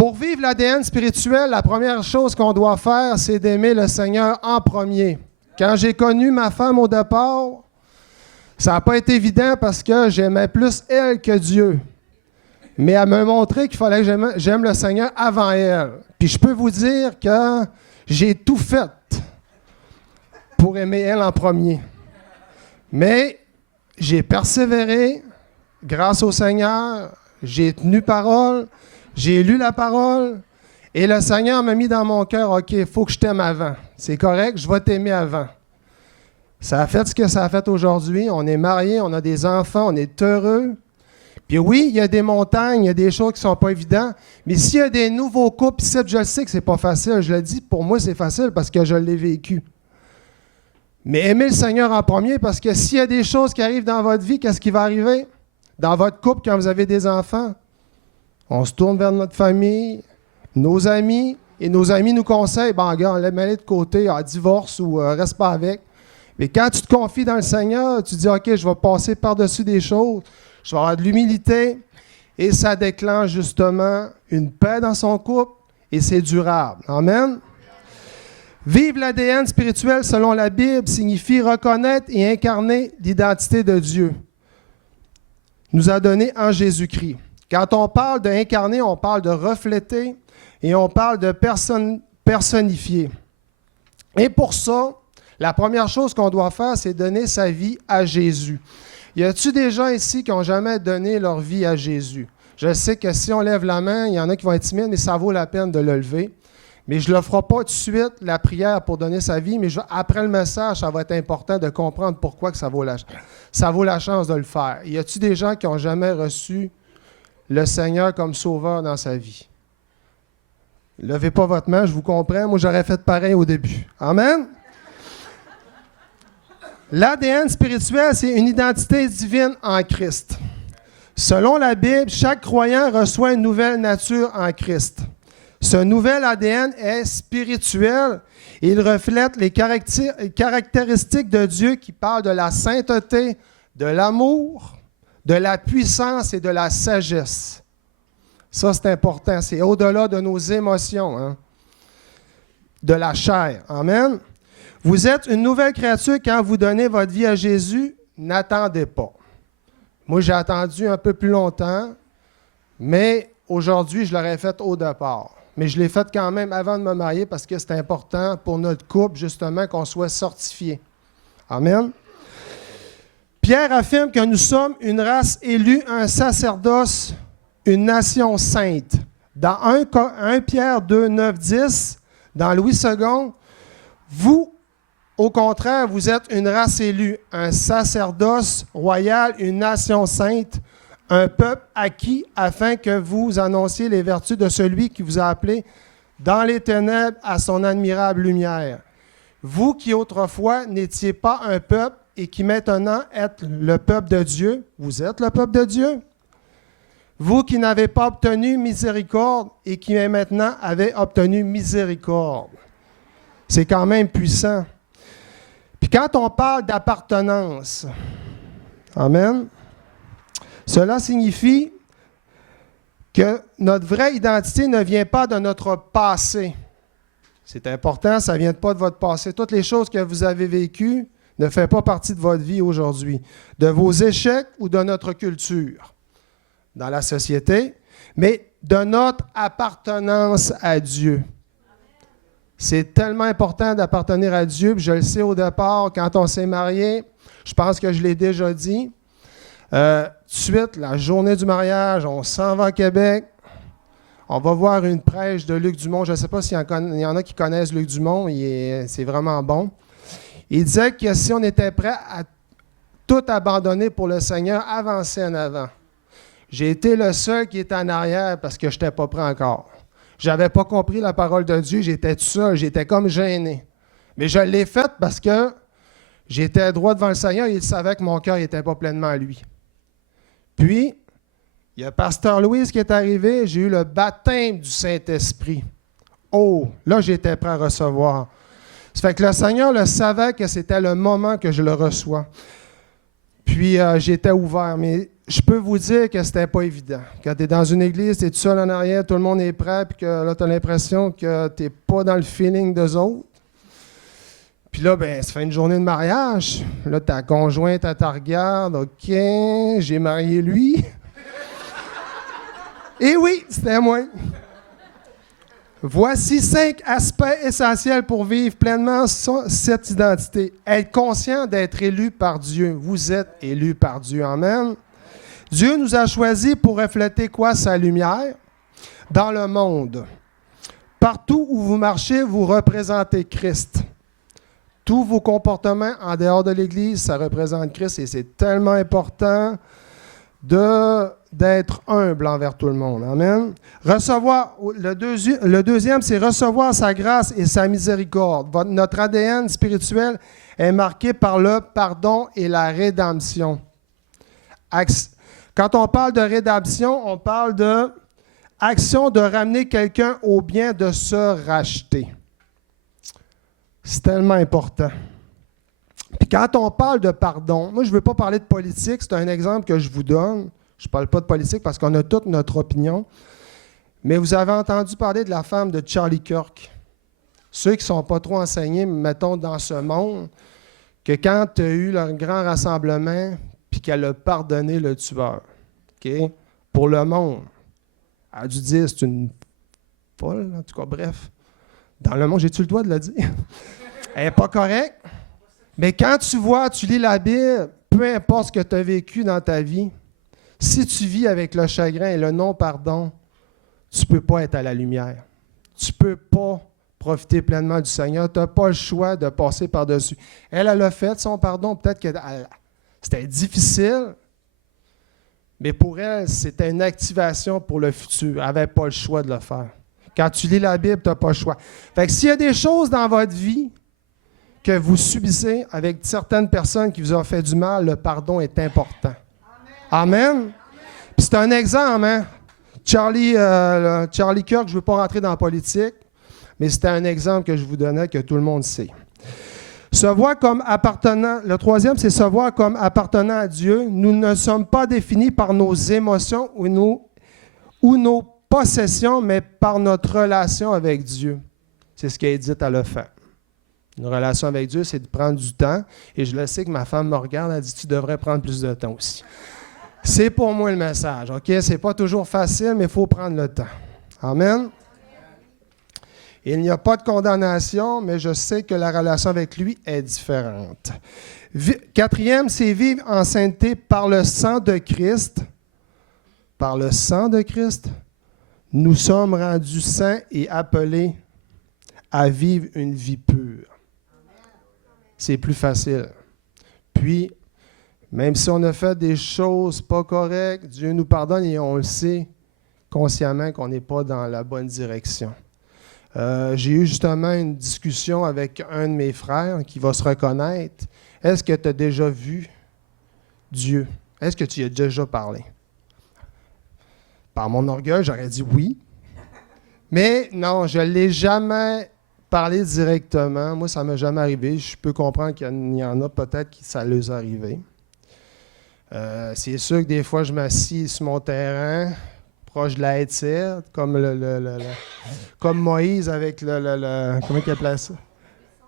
Pour vivre l'ADN spirituel, la première chose qu'on doit faire, c'est d'aimer le Seigneur en premier. Quand j'ai connu ma femme au départ, ça n'a pas été évident parce que j'aimais plus elle que Dieu. Mais elle m'a montré qu'il fallait que j'aime le Seigneur avant elle. Puis je peux vous dire que j'ai tout fait pour aimer elle en premier. Mais j'ai persévéré grâce au Seigneur, j'ai tenu parole, j'ai lu la parole et le Seigneur m'a mis dans mon cœur, OK, il faut que je t'aime avant. C'est correct, je vais t'aimer avant. Ça a fait ce que ça a fait aujourd'hui. On est mariés, on a des enfants, on est heureux. Puis oui, il y a des montagnes, il y a des choses qui ne sont pas évidentes. Mais s'il y a des nouveaux couples, je le sais que ce n'est pas facile. Je le dis, pour moi, c'est facile parce que je l'ai vécu. Mais aimez le Seigneur en premier parce que s'il y a des choses qui arrivent dans votre vie, qu'est-ce qui va arriver? Dans votre couple, quand vous avez des enfants, on se tourne vers notre famille, nos amis, et nos amis nous conseillent, bon, regarde, mets-les de côté, divorce ou reste pas avec. Mais quand tu te confies dans le Seigneur, tu dis, OK, je vais passer par-dessus des choses, je vais avoir de l'humilité, et ça déclenche justement une paix dans son couple, et c'est durable. Amen. Vivre l'ADN spirituel selon la Bible signifie reconnaître et incarner l'identité de Dieu, nous a donné en Jésus-Christ. Quand on parle d'incarner, on parle de refléter et on parle de personnifier. Et pour ça, la première chose qu'on doit faire, c'est donner sa vie à Jésus. Y a-t-il des gens ici qui n'ont jamais donné leur vie à Jésus? Je sais que si on lève la main, il y en a qui vont être timides, mais ça vaut la peine de le lever. Mais je ne le ferai pas tout de suite, la prière pour donner sa vie, mais après le message, ça va être important de comprendre pourquoi que ça vaut la chance de le faire. Y a-t-il des gens qui n'ont jamais reçu le Seigneur comme sauveur dans sa vie? Levez pas votre main, je vous comprends. Moi, j'aurais fait pareil au début. Amen? L'ADN spirituel, c'est une identité divine en Christ. Selon la Bible, chaque croyant reçoit une nouvelle nature en Christ. Ce nouvel ADN est spirituel et il reflète les caractéristiques de Dieu qui parlent de la sainteté, de l'amour, de la puissance et de la sagesse. Ça, c'est important. C'est au-delà de nos émotions, hein? De la chair. Amen. Vous êtes une nouvelle créature quand vous donnez votre vie à Jésus. N'attendez pas. Moi, j'ai attendu un peu plus longtemps, mais aujourd'hui, je l'aurais fait au départ. Mais je l'ai fait quand même avant de me marier parce que c'est important pour notre couple, justement, qu'on soit sortifié. Amen. Pierre affirme que nous sommes une race élue, un sacerdoce, une nation sainte. Dans 1 Pierre 2, 9, 10, dans Louis II, vous, au contraire, vous êtes une race élue, un sacerdoce royal, une nation sainte, un peuple acquis afin que vous annonciez les vertus de celui qui vous a appelé dans les ténèbres à son admirable lumière. Vous qui autrefois n'étiez pas un peuple et qui maintenant êtes le peuple de Dieu, vous êtes le peuple de Dieu. Vous qui n'avez pas obtenu miséricorde et qui maintenant avez obtenu miséricorde. C'est quand même puissant. Puis quand on parle d'appartenance, amen, cela signifie que notre vraie identité ne vient pas de notre passé. C'est important, ça ne vient pas de votre passé. Toutes les choses que vous avez vécues ne font pas partie de votre vie aujourd'hui, de vos échecs ou de notre culture dans la société, mais de notre appartenance à Dieu. C'est tellement important d'appartenir à Dieu. Puis je le sais au départ, quand on s'est marié, je pense que je l'ai déjà dit. Tout de suite, la journée du mariage, on s'en va à Québec. On va voir une prêche de Luc Dumont. Je ne sais pas s'il y en a qui connaissent Luc Dumont. C'est vraiment bon. Il disait que si on était prêt à tout abandonner pour le Seigneur, avancer en avant. J'ai été le seul qui était en arrière parce que je n'étais pas prêt encore. Je n'avais pas compris la parole de Dieu. J'étais tout seul. J'étais comme gêné. Mais je l'ai fait parce que j'étais droit devant le Seigneur et il savait que mon cœur n'était pas pleinement à lui. Puis, il y a Pasteur Louise qui est arrivé. J'ai eu le baptême du Saint-Esprit. Oh, là, j'étais prêt à recevoir. Ça fait que le Seigneur le savait que c'était le moment que je le reçois. Puis, j'étais ouvert. Mais je peux vous dire que c'était pas évident. Quand tu es dans une église, tu es tout seul en arrière, tout le monde est prêt, puis que là, tu as l'impression que tu n'es pas dans le feeling d'eux autres. Puis là, ben, ça fait une journée de mariage. Là, ta conjointe, elle te regarde. OK, j'ai marié lui. Et oui, c'était moi. Voici 5 aspects essentiels pour vivre pleinement cette identité. Être conscient d'être élu par Dieu. Vous êtes élu par Dieu. Amen. Dieu nous a choisis pour refléter quoi? Sa lumière dans le monde. Partout où vous marchez, vous représentez Christ. Tous vos comportements en dehors de l'Église, ça représente Christ et c'est tellement important d'être humble envers tout le monde. Amen. Recevoir, le deuxième, c'est recevoir sa grâce et sa miséricorde. Notre ADN spirituel est marqué par le pardon et la rédemption. Quand on parle de rédemption, on parle de action de ramener quelqu'un au bien, de se racheter. C'est tellement important. Puis quand on parle de pardon, moi je ne veux pas parler de politique, c'est un exemple que je vous donne. Je ne parle pas de politique parce qu'on a toute notre opinion. Mais vous avez entendu parler de la femme de Charlie Kirk. Ceux qui ne sont pas trop enseignés, mettons, dans ce monde, que quand tu as eu leur grand rassemblement, puis qu'elle a pardonné le tueur, OK? Pour le monde, elle a dû dire c'est une folle, en tout cas, bref. Dans le monde, j'ai-tu le droit de le dire? Elle n'est pas correcte. Mais quand tu lis la Bible, peu importe ce que tu as vécu dans ta vie, si tu vis avec le chagrin et le non-pardon, tu ne peux pas être à la lumière. Tu ne peux pas profiter pleinement du Seigneur. Tu n'as pas le choix de passer par-dessus. Elle a fait son pardon. Peut-être que c'était difficile, mais pour elle, c'était une activation pour le futur. Elle n'avait pas le choix de le faire. Quand tu lis la Bible, tu n'as pas le choix. Fait que s'il y a des choses dans votre vie que vous subissez avec certaines personnes qui vous ont fait du mal, le pardon est important. Amen. Puis c'est un exemple, hein? Charlie Kirk, je ne veux pas rentrer dans la politique, mais c'était un exemple que je vous donnais que tout le monde sait. Se voir comme appartenant, le troisième, c'est se voir comme appartenant à Dieu. Nous ne sommes pas définis par nos émotions ou nos possessions, mais par notre relation avec Dieu. C'est ce qu'Édith a fait. Une relation avec Dieu, c'est de prendre du temps. Et je le sais que ma femme me regarde, elle dit, tu devrais prendre plus de temps aussi. C'est pour moi le message, OK? Ce n'est pas toujours facile, mais il faut prendre le temps. Amen. Il n'y a pas de condamnation, mais je sais que la relation avec lui est différente. Quatrième, c'est vivre en sainteté par le sang de Christ. Par le sang de Christ, nous sommes rendus saints et appelés à vivre une vie pure. C'est plus facile. Puis, même si on a fait des choses pas correctes, Dieu nous pardonne et on le sait consciemment qu'on n'est pas dans la bonne direction. J'ai eu justement une discussion avec un de mes frères qui va se reconnaître. Est-ce que tu as déjà vu Dieu? Est-ce que tu y as déjà parlé? Par mon orgueil, j'aurais dit oui. Mais non, je ne l'ai jamais parlé directement. Moi, ça ne m'est jamais arrivé. Je peux comprendre qu'il y en a peut-être qui ça leur est arrivé. C'est sûr que des fois, je m'assis sur mon terrain, proche de la haie de cèdre, comme Moïse avec comment il appelait ça?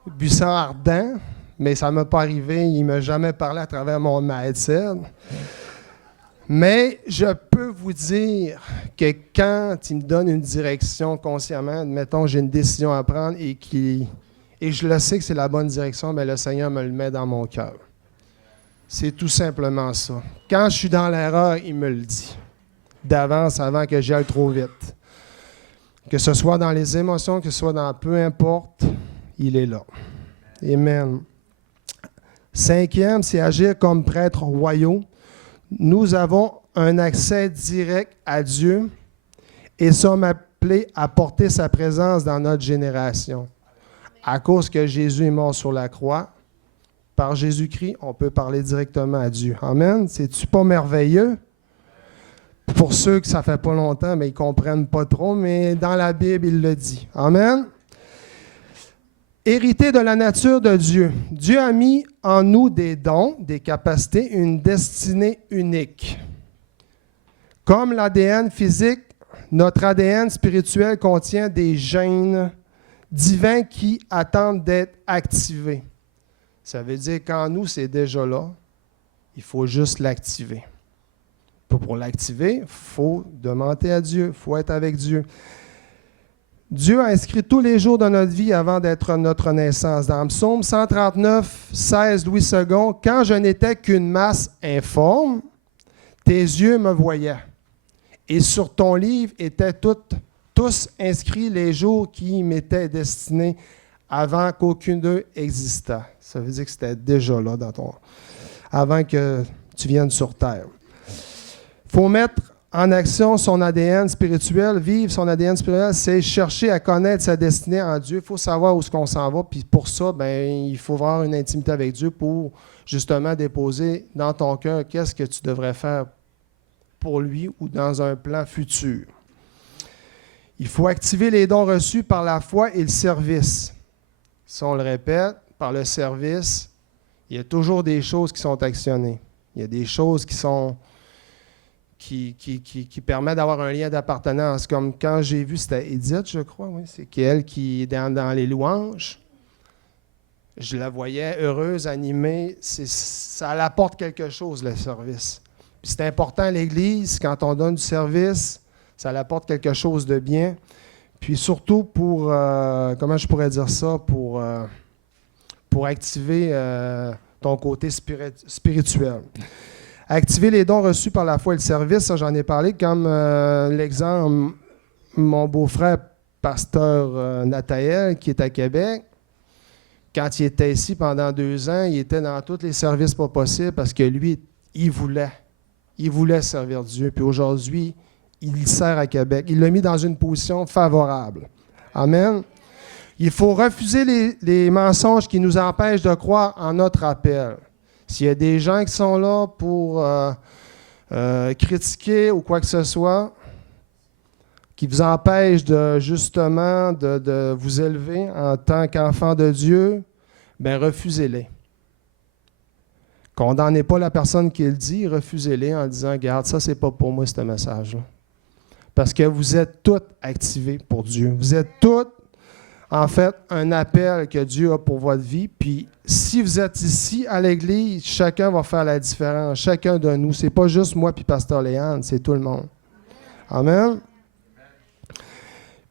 Buisson ardent. Mais ça ne m'est pas arrivé. Il ne m'a jamais parlé à travers ma haie de cèdre. Mais je peux vous dire que quand il me donne une direction consciemment, mettons, j'ai une décision à prendre et je le sais que c'est la bonne direction, mais le Seigneur me le met dans mon cœur. C'est tout simplement ça. Quand je suis dans l'erreur, il me le dit. D'avance, avant que j'aille trop vite. Que ce soit dans les émotions, que ce soit dans peu importe, il est là. Amen. Cinquième, c'est agir comme prêtres royaux. Nous avons un accès direct à Dieu et sommes appelés à porter sa présence dans notre génération. À cause que Jésus est mort sur la croix, par Jésus-Christ, on peut parler directement à Dieu. Amen. C'est-tu pas merveilleux? Pour ceux que ça ne fait pas longtemps, mais ils ne comprennent pas trop, mais dans la Bible, il le dit. Amen. Hériter de la nature de Dieu. Dieu a mis en nous des dons, des capacités, une destinée unique. Comme l'ADN physique, notre ADN spirituel contient des gènes divins qui attendent d'être activés. Ça veut dire qu'en nous, c'est déjà là. Il faut juste l'activer. Pour l'activer, il faut demander à Dieu, il faut être avec Dieu. Dieu a inscrit tous les jours de notre vie avant d'être notre naissance. Dans Psaume 139, 16, Louis II, « Quand je n'étais qu'une masse informe, tes yeux me voyaient. Et sur ton livre étaient tous inscrits les jours qui m'étaient destinés avant qu'aucun d'eux existât. » Ça veut dire que c'était déjà là avant que tu viennes sur terre. Il faut mettre en action son ADN spirituel. Vivre son ADN spirituel, c'est chercher à connaître sa destinée en Dieu. Il faut savoir où est-ce qu'on s'en va. Puis pour ça, il faut avoir une intimité avec Dieu pour justement déposer dans ton cœur qu'est-ce que tu devrais faire pour lui ou dans un plan futur. Il faut activer les dons reçus par la foi et le service. Si on le répète, par le service, il y a toujours des choses qui sont actionnées. Il y a des choses qui permettent d'avoir un lien d'appartenance. Comme quand j'ai vu, c'était Edith, je crois, oui, c'est elle qui est dans les louanges. Je la voyais heureuse, animée. Ça apporte quelque chose, le service. Puis c'est important à l'Église, quand on donne du service, ça apporte quelque chose de bien. Puis surtout pour, comment je pourrais dire ça, pour activer ton côté spirituel. Activer les dons reçus par la foi et le service, ça j'en ai parlé, comme l'exemple, mon beau-frère, pasteur Nathaël, qui est à Québec, quand il était ici pendant 2 ans, il était dans tous les services pas possibles parce que lui, il voulait servir Dieu. Puis aujourd'hui, il sert à Québec. Il l'a mis dans une position favorable. Amen. Il faut refuser les mensonges qui nous empêchent de croire en notre appel. S'il y a des gens qui sont là pour critiquer ou quoi que ce soit, qui vous empêchent justement de vous élever en tant qu'enfant de Dieu, bien refusez-les. Condamnez pas la personne qui le dit, refusez-les en disant « Regarde, ça, c'est pas pour moi, ce message-là. » Parce que vous êtes tous activés pour Dieu. Vous êtes tous, en fait, un appel que Dieu a pour votre vie. Puis, si vous êtes ici à l'Église, chacun va faire la différence. Chacun de nous. C'est pas juste moi puis Pasteur Léandre, c'est tout le monde. Amen.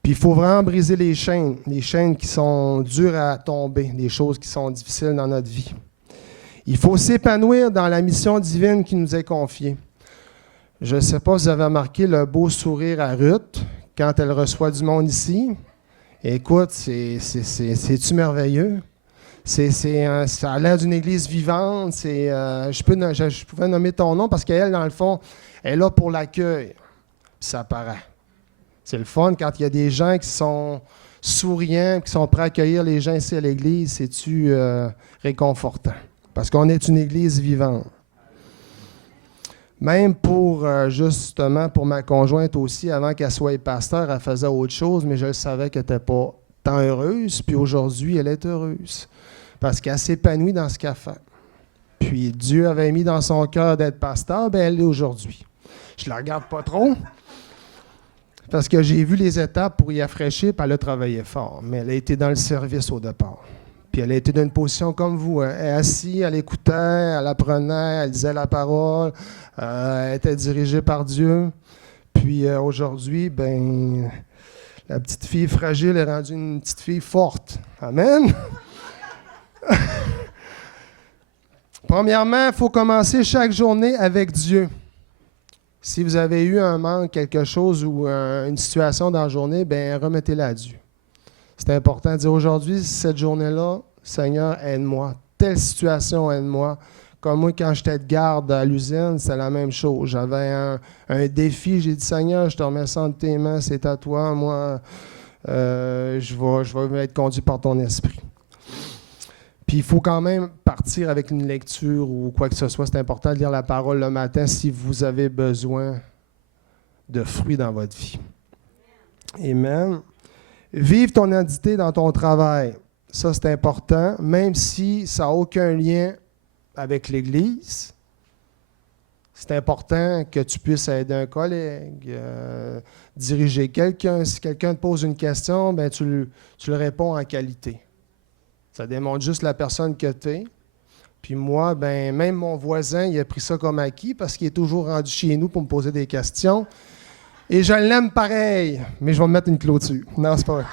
Puis, il faut vraiment briser les chaînes qui sont dures à tomber, des choses qui sont difficiles dans notre vie. Il faut s'épanouir dans la mission divine qui nous est confiée. Je ne sais pas si vous avez remarqué le beau sourire à Ruth quand elle reçoit du monde ici. Écoute, c'est-tu merveilleux? Ça a l'air d'une église vivante. Je pouvais nommer ton nom parce qu'elle, dans le fond, elle est là pour l'accueil. Ça paraît. C'est le fun quand il y a des gens qui sont souriants, qui sont prêts à accueillir les gens ici à l'église. C'est-tu réconfortant? Parce qu'on est une église vivante. Même justement, pour ma conjointe aussi, avant qu'elle soit pasteur, elle faisait autre chose, mais je savais qu'elle n'était pas tant heureuse. Puis aujourd'hui, elle est heureuse. Parce qu'elle s'épanouit dans ce qu'elle fait. Puis Dieu avait mis dans son cœur d'être pasteur, bien elle l'est aujourd'hui. Je ne la regarde pas trop, parce que j'ai vu les étapes pour y rafraîchir, puis elle a travaillé fort. Mais elle a été dans le service au départ. Puis elle a été dans une position comme vous. Elle est assise, elle écoutait, elle apprenait, elle disait la parole, elle était dirigée par Dieu. Puis aujourd'hui, la petite fille fragile est rendue une petite fille forte. Amen. Premièrement, il faut commencer chaque journée avec Dieu. Si vous avez eu un manque, quelque chose ou une situation dans la journée, remettez-la à Dieu. C'est important de dire aujourd'hui, cette journée-là, Seigneur, aide-moi. Telle situation, aide-moi. Comme moi, quand j'étais de garde à l'usine, c'est la même chose. J'avais un défi. J'ai dit, Seigneur, je te remets ça entre tes mains, c'est à toi. Moi, je vais être conduit par ton esprit. Puis il faut quand même partir avec une lecture ou quoi que ce soit. C'est important de lire la parole le matin si vous avez besoin de fruits dans votre vie. Amen. Vive ton identité dans ton travail. Ça, c'est important, même si ça n'a aucun lien avec l'Église. C'est important que tu puisses aider un collègue, diriger quelqu'un. Si quelqu'un te pose une question, ben tu le réponds en qualité. Ça démontre juste la personne que tu es. Puis moi, ben même mon voisin, il a pris ça comme acquis parce qu'il est toujours rendu chez nous pour me poser des questions. Et je l'aime pareil, mais je vais me mettre une clôture. Non, c'est pas vrai.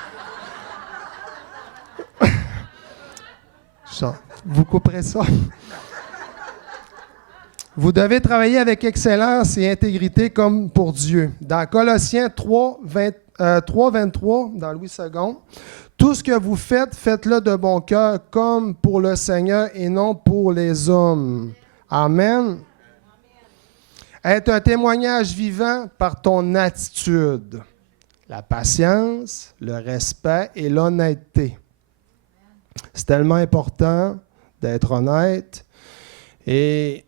Vous couperez ça. Vous devez travailler avec excellence et intégrité comme pour Dieu. Dans Colossiens 3:23, dans Louis II, tout ce que vous faites, faites-le de bon cœur, comme pour le Seigneur et non pour les hommes. Amen. Être un témoignage vivant par ton attitude, la patience, le respect et l'honnêteté. C'est tellement important d'être honnête. Et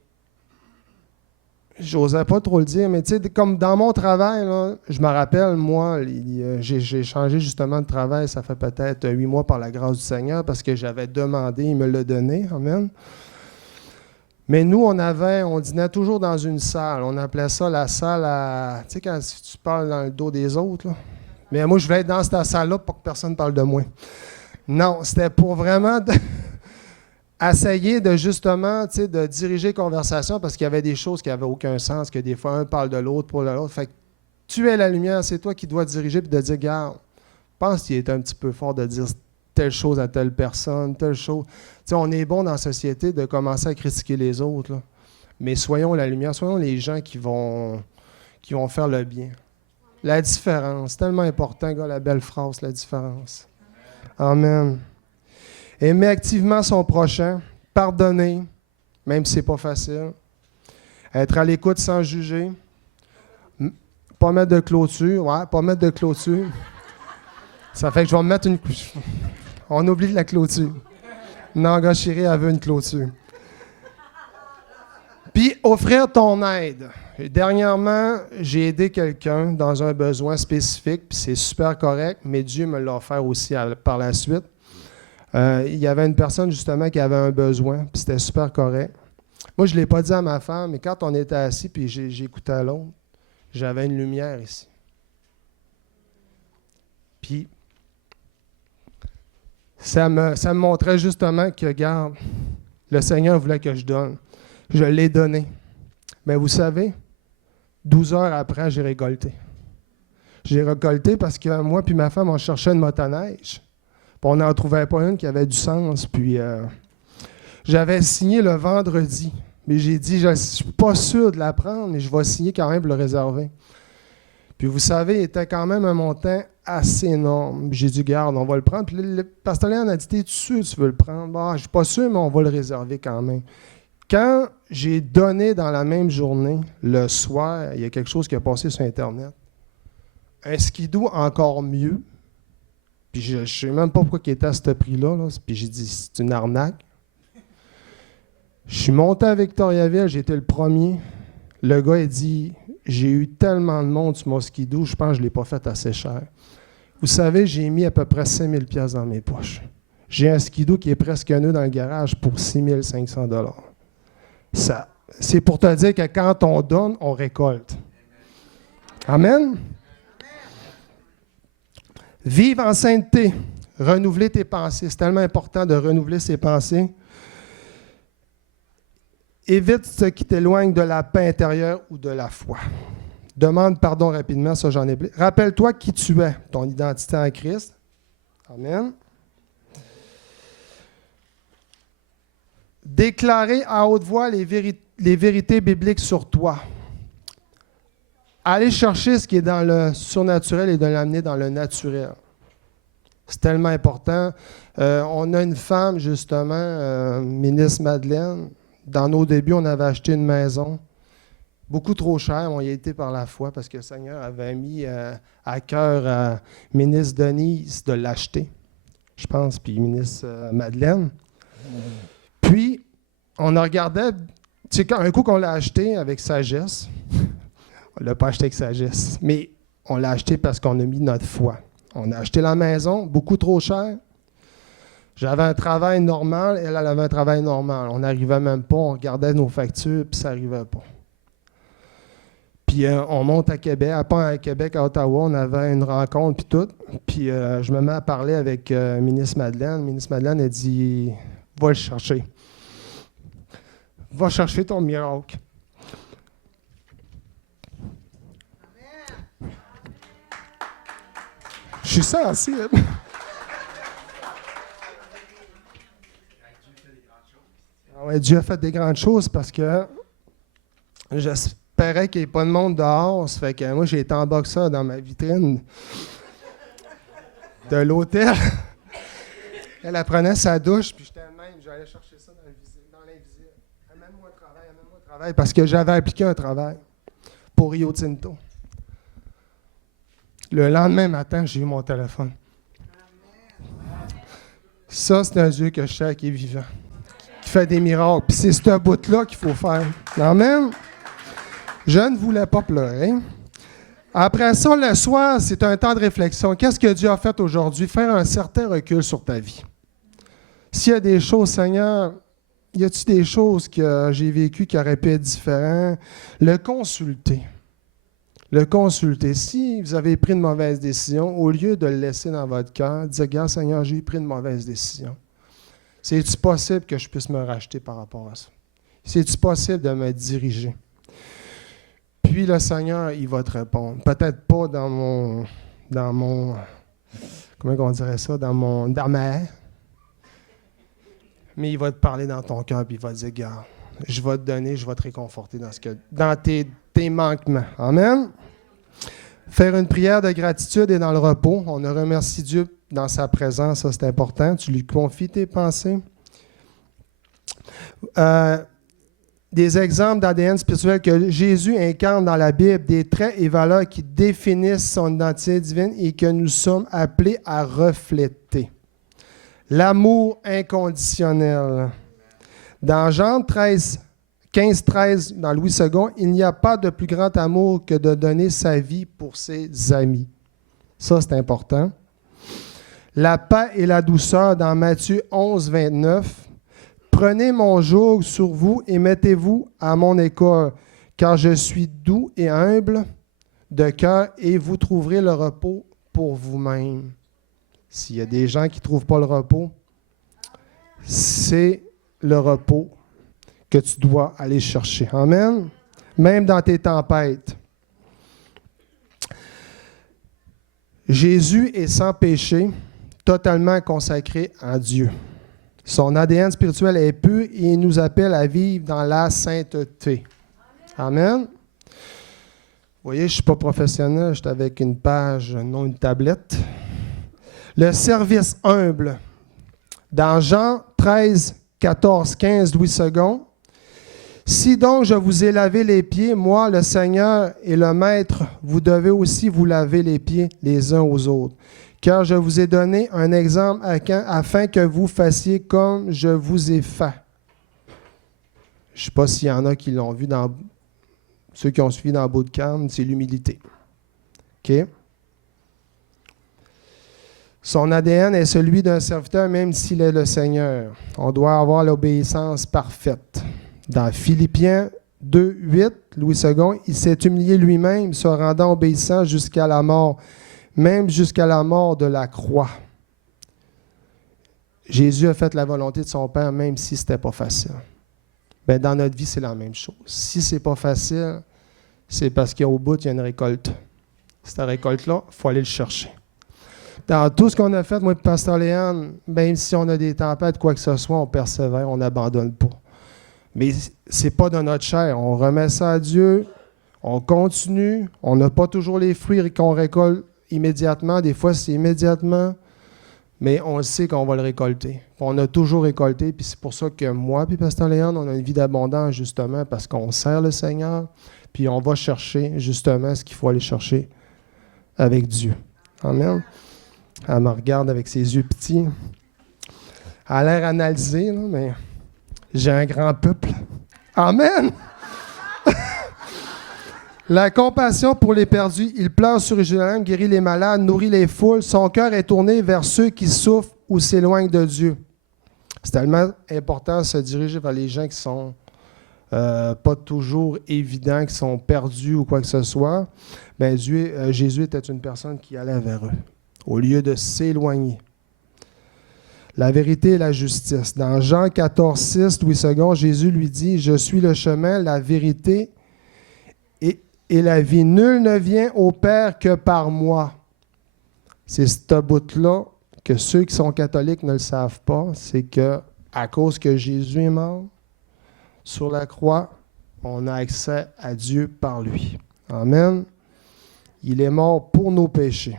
j'osais pas trop le dire, mais tu sais, comme dans mon travail, là, je me rappelle, moi, j'ai changé justement de travail, ça fait peut-être 8 mois par la grâce du Seigneur, parce que j'avais demandé, il me l'a donné, amen. Mais nous, on dînait toujours dans une salle. On appelait ça la salle à... Tu sais, quand tu parles dans le dos des autres, là. Mais moi, je voulais être dans cette salle-là pour que personne ne parle de moi. Non, c'était pour vraiment essayer de justement, tu sais, de diriger la conversation parce qu'il y avait des choses qui n'avaient aucun sens, que des fois, un parle de l'autre pour l'autre. Fait que tu es la lumière, c'est toi qui dois diriger et de dire, regarde, je pense qu'il est un petit peu fort de dire telle chose à telle personne, telle chose. Tu sais, on est bon dans la société de commencer à critiquer les autres, là. Mais soyons la lumière, soyons les gens qui vont faire le bien. La différence, c'est tellement important, gars, la belle phrase, la différence. Amen. Aimer activement son prochain, pardonner, même si ce n'est pas facile. Être à l'écoute sans juger. Pas mettre de clôture, pas mettre de clôture. Ça fait que je vais me mettre une... On oublie la clôture. Non, gars, chérie, elle veut une clôture. Puis, offrir ton aide. Et dernièrement, j'ai aidé quelqu'un dans un besoin spécifique, puis c'est super correct, mais Dieu me l'a offert aussi par la suite. Il y avait une personne, justement, qui avait un besoin, puis c'était super correct. Moi, je ne l'ai pas dit à ma femme, mais quand on était assis, puis j'écoutais l'autre, j'avais une lumière ici. Puis, ça me montrait justement que, regarde, le Seigneur voulait que je donne. Je l'ai donné. Mais vous savez, 12 heures après, j'ai récolté. J'ai récolté parce que moi puis ma femme, on cherchait une motoneige. Puis on n'en trouvait pas une qui avait du sens. Puis j'avais signé le vendredi. Mais j'ai dit, je ne suis pas sûr de la prendre, mais je vais signer quand même pour le réserver. Puis vous savez, il était quand même un montant assez énorme. J'ai dit, garde, on va le prendre. Puis le pasteur Léon a dit, es-tu sûr que tu veux le prendre? Bon, je ne suis pas sûr, mais on va le réserver quand même. Quand j'ai donné dans la même journée, le soir, il y a quelque chose qui a passé sur Internet. Un skidoo encore mieux. Puis je ne sais même pas pourquoi il était à ce prix-là. Là. Puis j'ai dit, c'est une arnaque. Je suis monté à Victoriaville, j'ai été le premier. Le gars, il dit, j'ai eu tellement de monde sur mon skidoo, je pense que je ne l'ai pas fait assez cher. Vous savez, j'ai mis à peu près 5 000 $ dans mes poches. J'ai un skidoo qui est presque neuf dans le garage pour 6 500 $. Ça, c'est pour te dire que quand on donne, on récolte. Amen. Vivre en sainteté, renouveler tes pensées. C'est tellement important de renouveler ses pensées. Évite ce qui t'éloigne de la paix intérieure ou de la foi. Demande pardon rapidement, ça j'en ai oublié. Rappelle-toi qui tu es, ton identité en Christ. Amen. Déclarer à haute voix les vérités bibliques sur toi. Aller chercher ce qui est dans le surnaturel et de l'amener dans le naturel. C'est tellement important. On a une femme, justement, ministre Madeleine. Dans nos débuts, on avait acheté une maison. Beaucoup trop cher, on y a été par la foi parce que le Seigneur avait mis à cœur à ministre Denise de l'acheter, je pense, puis ministre Madeleine. Puis, on a regardé, tu sais, un coup qu'on l'a acheté avec sagesse, on ne l'a pas acheté avec sagesse, mais on l'a acheté parce qu'on a mis notre foi. On a acheté la maison, beaucoup trop cher. J'avais un travail normal, elle avait un travail normal. On n'arrivait même pas, on regardait nos factures, puis ça n'arrivait pas. Puis on monte à Québec, pas à Québec, à Ottawa, on avait une rencontre, puis tout. Puis je me mets à parler avec Ministre Madeleine. Ministre Madeleine, elle dit « Va le chercher. Va chercher ton miracle. » Je suis sensible. Ouais, Dieu a fait des grandes choses parce que j'espérais qu'il n'y ait pas de monde dehors. Ça fait que moi, j'ai été en boxeur dans ma vitrine de l'hôtel. Elle prenait sa douche, puis j'étais même, j'allais chercher ça dans l'invisible. Amène-moi un travail, parce que j'avais appliqué un travail pour Rio Tinto. Le lendemain matin, j'ai eu mon téléphone. Ça, c'est un Dieu que je sais qui est vivant, qui fait des miracles. Puis c'est ce bout-là qu'il faut faire. Amen. Je ne voulais pas pleurer. Après ça, le soir, c'est un temps de réflexion. Qu'est-ce que Dieu a fait aujourd'hui? Faire un certain recul sur ta vie. S'il y a des choses, Seigneur, y a-t-il des choses que j'ai vécues qui auraient pu être différentes? Le consulter. Le consulter. Si vous avez pris une mauvaise décision, au lieu de le laisser dans votre cœur, dites, regarde, Seigneur, j'ai pris une mauvaise décision. C'est-tu possible que je puisse me racheter par rapport à ça? C'est-tu possible de me diriger? Puis le Seigneur, il va te répondre. Peut-être pas dans mon comment on dirait ça, dans ma haie, mais il va te parler dans ton cœur, puis il va te dire, regarde, je vais te donner, je vais te réconforter dans tes manquements. Amen. Faire une prière de gratitude et dans le repos. On remercie Dieu dans sa présence, ça c'est important. Tu lui confies tes pensées. Des exemples d'ADN spirituel que Jésus incarne dans la Bible, des traits et valeurs qui définissent son identité divine et que nous sommes appelés à refléter. L'amour inconditionnel. Dans Jean 15-13, dans Louis II, il n'y a pas de plus grand amour que de donner sa vie pour ses amis. Ça, c'est important. La paix et la douceur dans Matthieu 11, 29. Prenez mon joug sur vous et mettez-vous à mon école, car je suis doux et humble de cœur et vous trouverez le repos pour vous-même. S'il y a des gens qui ne trouvent pas le repos, c'est le repos que tu dois aller chercher. Amen. Même dans tes tempêtes. Jésus est sans péché, totalement consacré à Dieu. Son ADN spirituel est pur et il nous appelle à vivre dans la sainteté. Amen. Vous voyez, je ne suis pas professionnel, je suis avec une page, non une tablette. Le service humble. Dans Jean 13, 14, 15, Louis II. Si donc je vous ai lavé les pieds, moi, le Seigneur et le Maître, vous devez aussi vous laver les pieds les uns aux autres. Car je vous ai donné un exemple afin que vous fassiez comme je vous ai fait. Je ne sais pas s'il y en a qui l'ont vu dans ceux qui ont suivi dans Bootcamp, c'est l'humilité. OK? Son ADN est celui d'un serviteur, même s'il est le Seigneur. On doit avoir l'obéissance parfaite. Dans Philippiens 2, 8, Louis II, il s'est humilié lui-même, se rendant obéissant jusqu'à la mort, même jusqu'à la mort de la croix. Jésus a fait la volonté de son Père, même si ce n'était pas facile. Bien, dans notre vie, c'est la même chose. Si ce n'est pas facile, c'est parce qu'au bout, il y a une récolte. Cette récolte-là, il faut aller le chercher. Dans tout ce qu'on a fait, moi et Pasteur Léane, même si on a des tempêtes, quoi que ce soit, on persévère, on n'abandonne pas. Mais ce n'est pas de notre chair. On remet ça à Dieu, on continue, on n'a pas toujours les fruits qu'on récolte immédiatement. Des fois, c'est immédiatement, mais on sait qu'on va le récolter. On a toujours récolté, puis c'est pour ça que moi et Pasteur Léane, on a une vie d'abondance, justement, parce qu'on sert le Seigneur, puis on va chercher, justement, ce qu'il faut aller chercher avec Dieu. Amen. Elle me regarde avec ses yeux petits. Elle a l'air analysée, là, mais j'ai un grand peuple. Amen! La compassion pour les perdus. Il pleure sur Jérusalem, guérit les malades, nourrit les foules. Son cœur est tourné vers ceux qui souffrent ou s'éloignent de Dieu. C'est tellement important de se diriger vers les gens qui sont pas toujours évidents, qui sont perdus ou quoi que ce soit, bien, Jésus était une personne qui allait vers eux, au lieu de s'éloigner. La vérité et la justice. Dans Jean 14, 6, Louis II, Jésus lui dit « Je suis le chemin, la vérité et la vie. Nul ne vient au Père que par moi. » C'est ce bout-là que ceux qui sont catholiques ne le savent pas, c'est que à cause que Jésus est mort sur la croix, on a accès à Dieu par lui. Amen. Il est mort pour nos péchés.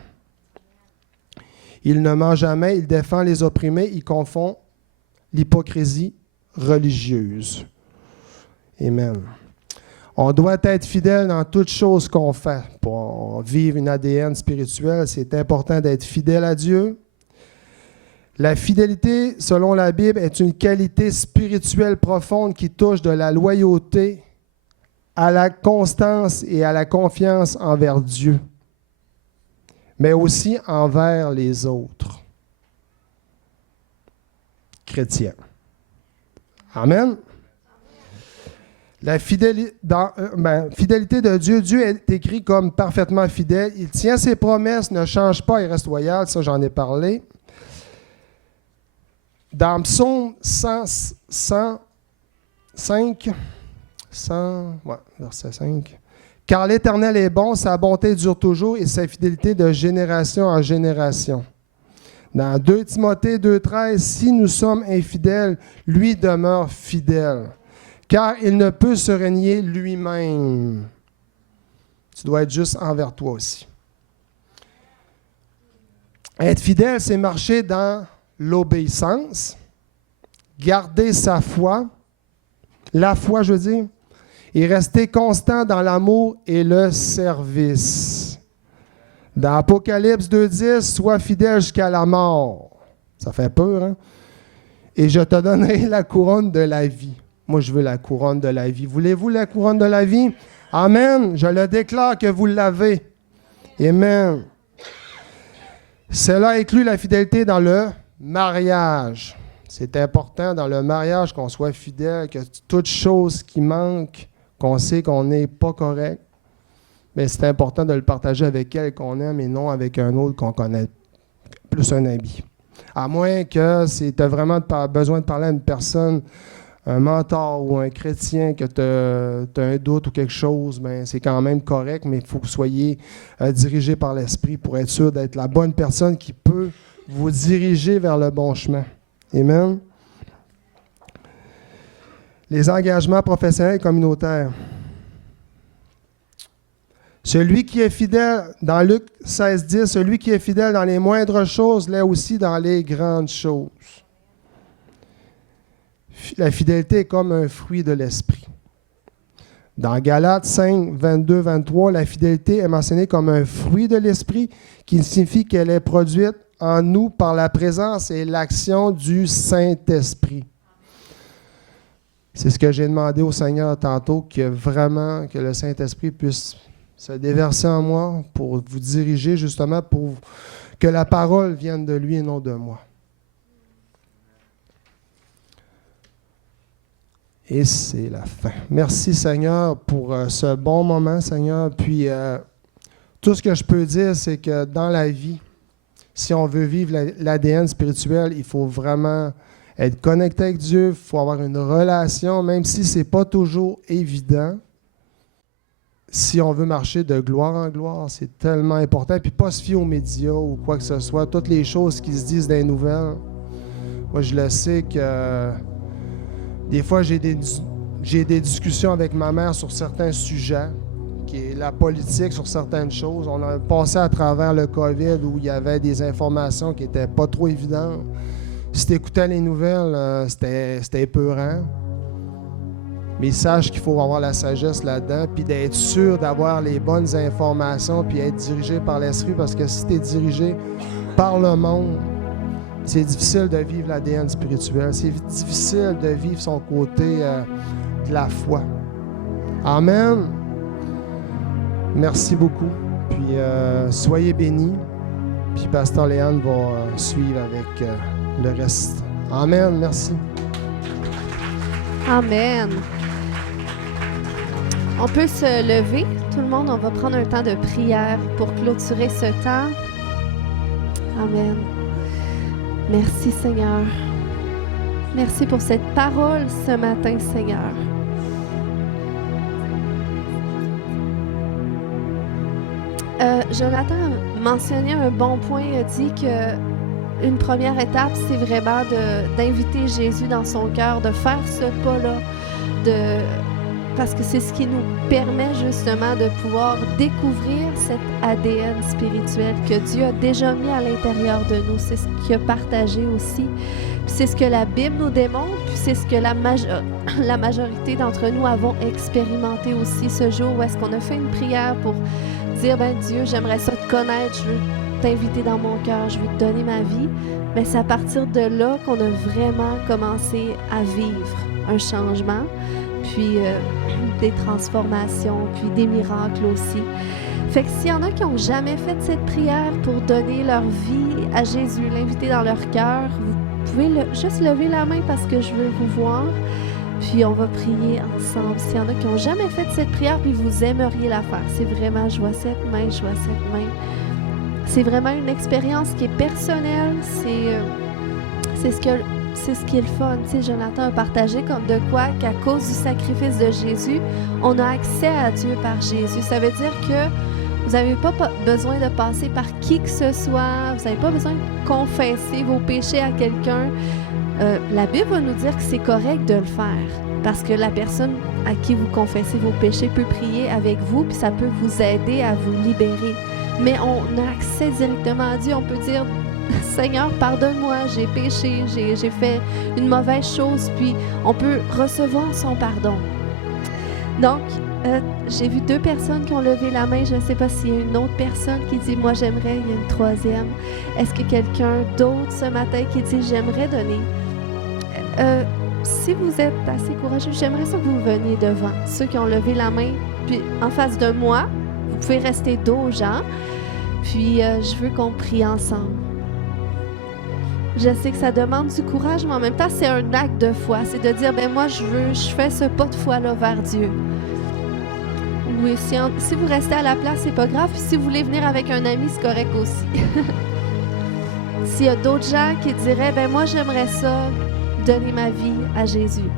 Il ne ment jamais, il défend les opprimés, il confond l'hypocrisie religieuse. Amen. On doit être fidèle dans toutes choses qu'on fait. Pour vivre une ADN spirituelle, c'est important d'être fidèle à Dieu. La fidélité, selon la Bible, est une qualité spirituelle profonde qui touche de la loyauté à la constance et à la confiance envers Dieu, mais aussi envers les autres chrétiens. Amen. La fidélité de Dieu, Dieu est écrit comme parfaitement fidèle. Il tient ses promesses, ne change pas et reste loyal. Ça, j'en ai parlé. Dans Psaume 105, verset 5. « Car l'Éternel est bon, sa bonté dure toujours et sa fidélité de génération en génération. » Dans 2 Timothée 2,13, « Si nous sommes infidèles, lui demeure fidèle, car il ne peut se renier lui-même. » Tu dois être juste envers toi aussi. Être fidèle, c'est marcher dans l'obéissance, garder sa foi, la foi, je veux dire, et rester constant dans l'amour et le service. Dans Apocalypse 2,10, sois fidèle jusqu'à la mort. Ça fait peur, hein? Et je te donnerai la couronne de la vie. Moi, je veux la couronne de la vie. Voulez-vous la couronne de la vie? Amen. Je le déclare que vous l'avez. Amen. Cela inclut la fidélité dans le mariage. C'est important dans le mariage qu'on soit fidèle, que toute chose qui manque, qu'on sait qu'on n'est pas correct, mais c'est important de le partager avec quelqu'un qu'on aime et non avec un autre qu'on connaît, plus un ami. À moins que tu as vraiment besoin de parler à une personne, un mentor ou un chrétien, que tu as un doute ou quelque chose, bien, c'est quand même correct, mais il faut que vous soyez dirigé par l'Esprit pour être sûr d'être la bonne personne qui peut vous diriger vers le bon chemin. Amen. Les engagements professionnels et communautaires. Celui qui est fidèle, dans Luc 16,10, celui qui est fidèle dans les moindres choses l'est aussi dans les grandes choses. La fidélité est comme un fruit de l'esprit. Dans Galates 5, 22, 23, la fidélité est mentionnée comme un fruit de l'esprit qui signifie qu'elle est produite en nous par la présence et l'action du Saint-Esprit. C'est ce que j'ai demandé au Seigneur tantôt, que le Saint-Esprit puisse se déverser en moi pour vous diriger, justement, pour que la parole vienne de lui et non de moi. Et c'est la fin. Merci, Seigneur, pour ce bon moment, Seigneur. Puis, tout ce que je peux dire, c'est que dans la vie, si on veut vivre l'ADN spirituel, il faut vraiment être connecté avec Dieu, il faut avoir une relation, même si ce n'est pas toujours évident. Si on veut marcher de gloire en gloire, c'est tellement important. Puis pas se fier aux médias ou quoi que ce soit, toutes les choses qui se disent dans les nouvelles. Moi, je le sais que des fois, j'ai des discussions avec ma mère sur certains sujets, qui est la politique sur certaines choses. On a passé à travers le COVID où il y avait des informations qui n'étaient pas trop évidentes. Si tu écoutais les nouvelles, c'était épeurant. Mais sache qu'il faut avoir la sagesse là-dedans, puis d'être sûr d'avoir les bonnes informations, puis être dirigé par l'Esprit, parce que si tu es dirigé par le monde, c'est difficile de vivre l'ADN spirituel. C'est difficile de vivre son côté de la foi. Amen. Merci beaucoup. Puis soyez bénis. Puis Pasteur Léane va suivre avec le reste. Amen. Merci. Amen. On peut se lever, tout le monde. On va prendre un temps de prière pour clôturer ce temps. Amen. Merci, Seigneur. Merci pour cette parole ce matin, Seigneur. Jonathan a mentionné un bon point. Il a dit qu'une première étape, c'est vraiment d'inviter Jésus dans son cœur, de faire ce pas-là, parce que c'est ce qui nous permet justement de pouvoir découvrir cet ADN spirituel que Dieu a déjà mis à l'intérieur de nous. C'est ce qu'il a partagé aussi. Puis c'est ce que la Bible nous démontre, puis c'est ce que la majorité d'entre nous avons expérimenté aussi ce jour où est-ce qu'on a fait une prière pour dire, ben Dieu, j'aimerais ça te connaître, je veux t'inviter dans mon cœur, je veux te donner ma vie. Mais c'est à partir de là qu'on a vraiment commencé à vivre un changement, puis des transformations, puis des miracles aussi. Fait que s'il y en a qui n'ont jamais fait cette prière pour donner leur vie à Jésus, l'inviter dans leur cœur, vous pouvez juste lever la main parce que je veux vous voir. Puis on va prier ensemble. S'il y en a qui n'ont jamais fait cette prière, puis vous aimeriez la faire, c'est vraiment, je vois cette main. C'est vraiment une expérience qui est personnelle. C'est ce qui est le fun. Tu sais, Jonathan a partagé comme de quoi qu'à cause du sacrifice de Jésus, on a accès à Dieu par Jésus. Ça veut dire que vous n'avez pas besoin de passer par qui que ce soit. Vous n'avez pas besoin de confesser vos péchés à quelqu'un. La Bible va nous dire que c'est correct de le faire parce que la personne à qui vous confessez vos péchés peut prier avec vous puis ça peut vous aider à vous libérer. Mais on a accès directement à Dieu. On peut dire, Seigneur, pardonne-moi, j'ai péché, j'ai fait une mauvaise chose, puis on peut recevoir son pardon. Donc, j'ai vu 2 personnes qui ont levé la main. Je ne sais pas s'il y a une autre personne qui dit « Moi, j'aimerais », il y a une 3e. Est-ce que quelqu'un d'autre ce matin qui dit « J'aimerais donner ». Si vous êtes assez courageux, j'aimerais ça que vous veniez devant. Ceux qui ont levé la main, puis en face de moi, vous pouvez rester dos aux gens. Puis, je veux qu'on prie ensemble. Je sais que ça demande du courage, mais en même temps, c'est un acte de foi. C'est de dire, ben moi, je fais ce pas de foi-là vers Dieu. Oui, si vous restez à la place, c'est pas grave. Puis si vous voulez venir avec un ami, c'est correct aussi. S'il y a d'autres gens qui diraient, ben moi, j'aimerais ça, donner ma vie à Jésus.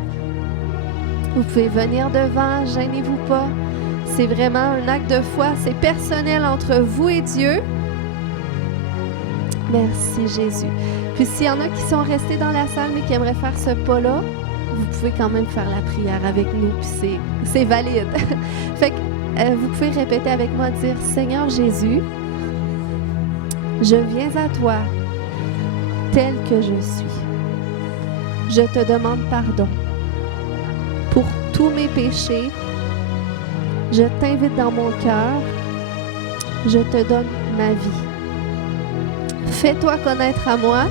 Vous pouvez venir devant, gênez-vous pas. C'est vraiment un acte de foi. C'est personnel entre vous et Dieu. Merci, Jésus. Puis s'il y en a qui sont restés dans la salle mais qui aimeraient faire ce pas-là, vous pouvez quand même faire la prière avec nous, puis c'est valide. Fait que vous pouvez répéter avec moi, dire « Seigneur Jésus, je viens à toi tel que je suis. Je te demande pardon pour tous mes péchés. Je t'invite dans mon cœur. Je te donne ma vie. Fais-toi connaître à moi.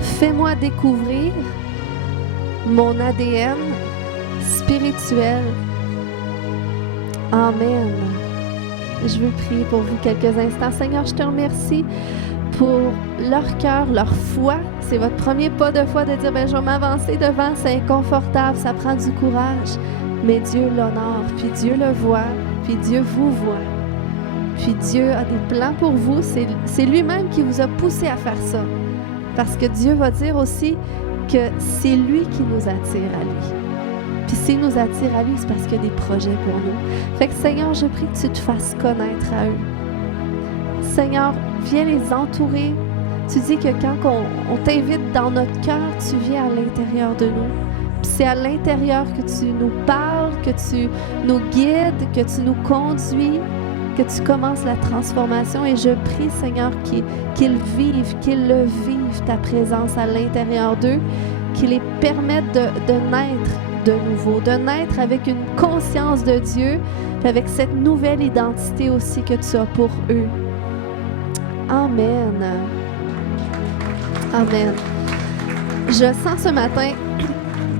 Fais-moi découvrir mon ADN spirituel. Amen. Je veux prier pour vous quelques instants. Seigneur, je te remercie pour leur cœur, leur foi. C'est votre premier pas de foi de dire, ben, je vais m'avancer devant, c'est inconfortable, ça prend du courage. Mais Dieu l'honore, puis Dieu le voit, puis Dieu vous voit. Puis Dieu a des plans pour vous. C'est lui-même qui vous a poussé à faire ça. Parce que Dieu va dire aussi que c'est lui qui nous attire à lui. Puis s'il nous attire à lui, c'est parce qu'il y a des projets pour nous. Fait que Seigneur, je prie que tu te fasses connaître à eux. Seigneur, viens les entourer. Tu dis que quand on t'invite dans notre cœur, tu viens à l'intérieur de nous. Puis c'est à l'intérieur que tu nous parles, que tu nous guides, que tu nous conduis, que tu commences la transformation. Et je prie, Seigneur, qu'ils le vivent, ta présence à l'intérieur d'eux, qu'ils les permettent de naître de nouveau, de naître avec une conscience de Dieu, puis avec cette nouvelle identité aussi que tu as pour eux. Amen. Amen. Je sens ce matin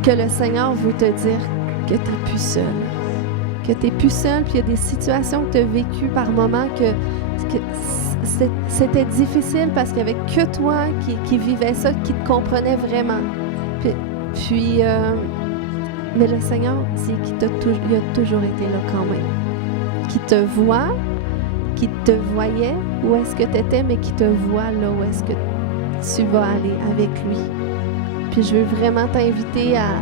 que le Seigneur veut te dire que tu n'es plus seul. Que tu n'es plus seul, puis il y a des situations que tu as vécues par moments que c'était difficile parce qu'il n'y avait que toi qui vivais ça, qui te comprenait vraiment. Puis Mais le Seigneur, c'est qu'il il a toujours été là quand même. Qui te voit, qui te voyait où est-ce que tu étais, mais qui te voit là où est-ce que tu vas aller avec lui. Puis je veux vraiment t'inviter à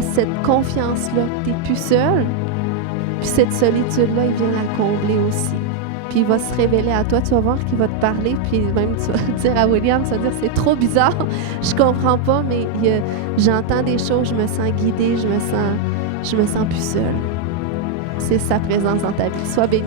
cette confiance-là, que tu n'es plus seul. Puis cette solitude-là, il vient la combler aussi. Puis il va se révéler à toi, tu vas voir qu'il va te parler, puis même tu vas dire à William, tu vas dire c'est trop bizarre, je comprends pas, mais j'entends des choses, je me sens guidée, je me sens plus seule. C'est sa présence dans ta vie. Sois béni.